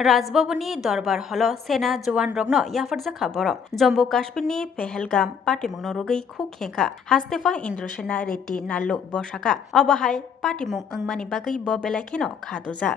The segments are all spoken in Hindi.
राजभवननि दरबार हल सेना जवान रगनो याफरजाखा बर जम्मू काश्मीरनि पेहेलगाम पाटिमुंनो रुगै खुख हेंखा हास्तेफा इन्द्रसेना रेड्डी नाल्लु बसाका अबाहाय पाटिमुं अंगमानि बागै ब बेलाखेनो खादुजा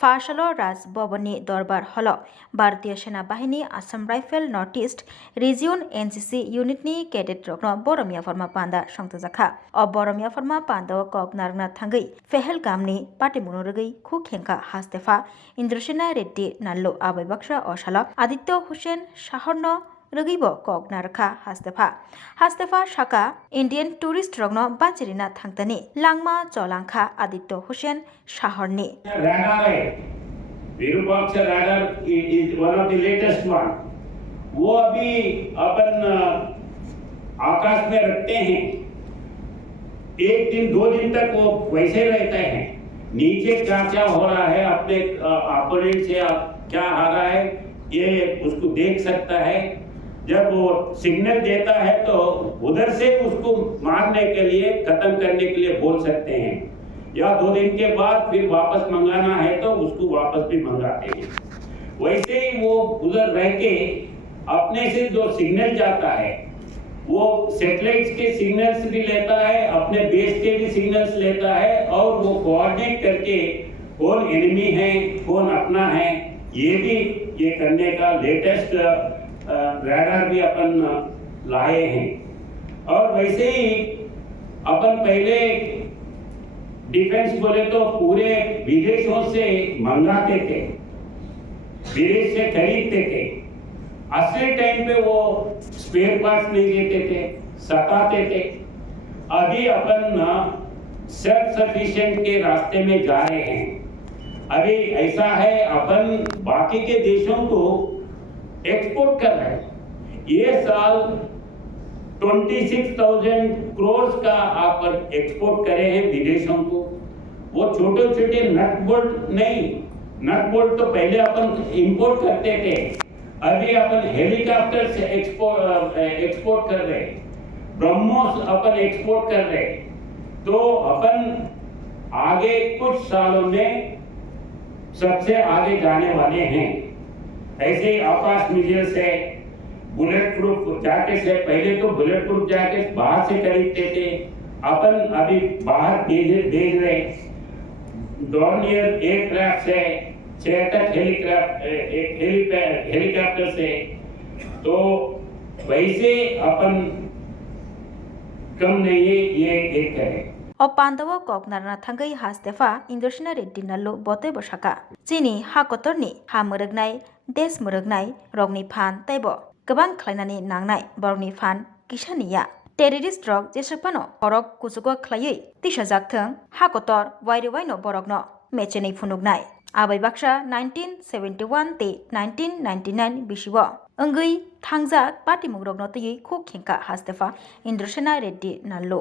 फाशलो राजभवननि दरबार हल भारतीय सेना बाहिनी Assam rifle north east region NCC यूनिटनि कैडेट रगनो बरम याफरमा पान्दा संतजाखा बरम याफरमा पान्दा कक नारना थांगै पेहेलगामनि पाटिमुंनो रुगै खुख हेंखा हास्तेफा इन्द्रसेना रेड्डी नाल्लु आबै बाक्सा अशाला आदित्य हुसैन शाहरनो रगैबो कक नारखा हास्तेफा शाका इंडियन टूरिस्ट रगनो बांचिरिना थांतनि लांमा चलांखा आदित्य हुसैन शाहरनि विरूपाक्ष रैडर is one of the latest one. वो अभी अपन आकाश में रखते हैं, एक दिन दो दिन तक वो वैसे रहते हैं। नीचे क्या क्या हो रहा है, अपने अपोनेंट से क्या आ रहा है, ये उसको देख सकता है। जब वो सिग्नल देता है तो उधर से उसको मारने के लिए, खत्म करने के लिए बोल सकते हैं, या दो दिन के बाद फिर वापस मंगाना है तो उसको वापस भी मंगाते हैं। वैसे ही वो उधर रह के अपने से जो सिग्नल जाता है वो सैटेलाइट्स के सिग्नल्स भी लेता है, अपने बेस के भी सिग्नल्स लेता है, और वो कोऑर्डिनेट करके कौन एनिमी है कौन अपना है ये भी ये करने का लेटेस्ट रडार भी अपन लाए हैं। और वैसे ही अपन पहले डिफेंस बोले तो पूरे विदेशों से मंगाते थे, विदेश से खरीदते थे। असली टाइम पे वो स्पेयर पार्ट्स नहीं देते थे, सताते थे। अभी अपन सेल्फ सफिशिएंट के रास्ते में जा रहे हैं। अभी ऐसा है, अपन बाकी के देशों को एक्सपोर्ट कर रहे हैं। ये साल 26,000 करोड़ का आप एक्सपोर्ट करे हैं विदेशों को। वो छोटे छोटे नट बोल्ट नहीं, नट बोल्ट तो पहले अपन इंपोर्ट करते थे, अभी अपन हेलीकॉप्टर से एक्सपोर्ट कर रहे हैं, ब्रह्मोस अपन एक्सपोर्ट कर रहे हैं। तो अपन आगे कुछ सालों में सबसे आगे जाने वाले हैं। ऐसे ही आकाश मिसाइल से, बुलेट प्रूफ जैकेट से, पहले तो बुलेट प्रूफ जैकेट बाहर से खरीदते थे, अपन अभी बाहर भेज रहे। डॉर्नियर एयरक्राफ्ट से, चेतक हेलीकॉप्टर से, तो वैसे अपन कम नहीं है, ये एक है। पांडव कक नारना थांगै हास्तेफा इन्द्रसेना रेड्डी नाल्लु बते बसाका चीनी हाकतरनि हा मोरगनाय देश मोरगनाय रगनि फान तैबो गोबां खलायनानै नांनाय बरगनि फान किसानिया टेररिस्ट रग जेसेबानो हरक कुजुगो खलायै तिसाजाकथों हाकतर वाइरवाइनो बरगनो मेचेनै फुनुगनाय आबै बाक्सा 1971 ते 1999 बिसिव अंगै थांजाक पाटिमुग रगनो तयै खुख हेंखा हास्तेफा इन्द्रसेना रेड्डी नाल्लु।